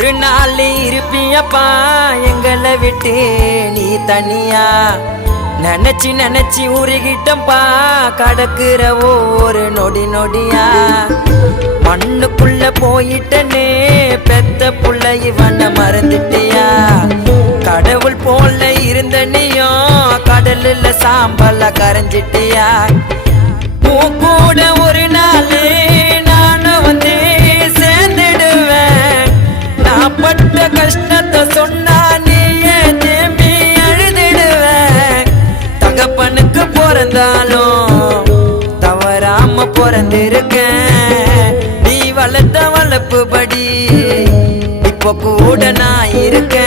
ஒரு நாள் இருப்பியப்பா எங்களை விட்டு நீ தனியா நினைச்சு நினைச்சு உருகிட்டப்பா கடக்குற ஒரு நொடி நொடியா மண்ணுக்குள்ள போயிட்டனே பெத்த புள்ள இவனை மறந்துட்டியா கடவுள் போல இருந்த நீயும் கடல்ல சாம்பல கரைஞ்சிட்டியா கூட ஒரு நாள் நானும் வந்து சேர்ந்துடுவேன் நான் பட்ட கஷ்டத்தை சொன்னா நீயே தேம்பி அழுதிடுவேன் தகப்பனுக்கு பிறந்தாலும் தவறாம பிறந்திருக்கேன் நீ வளர்த்த வளர்ப்பு படி இப்ப கூட நான் இருக்கேன்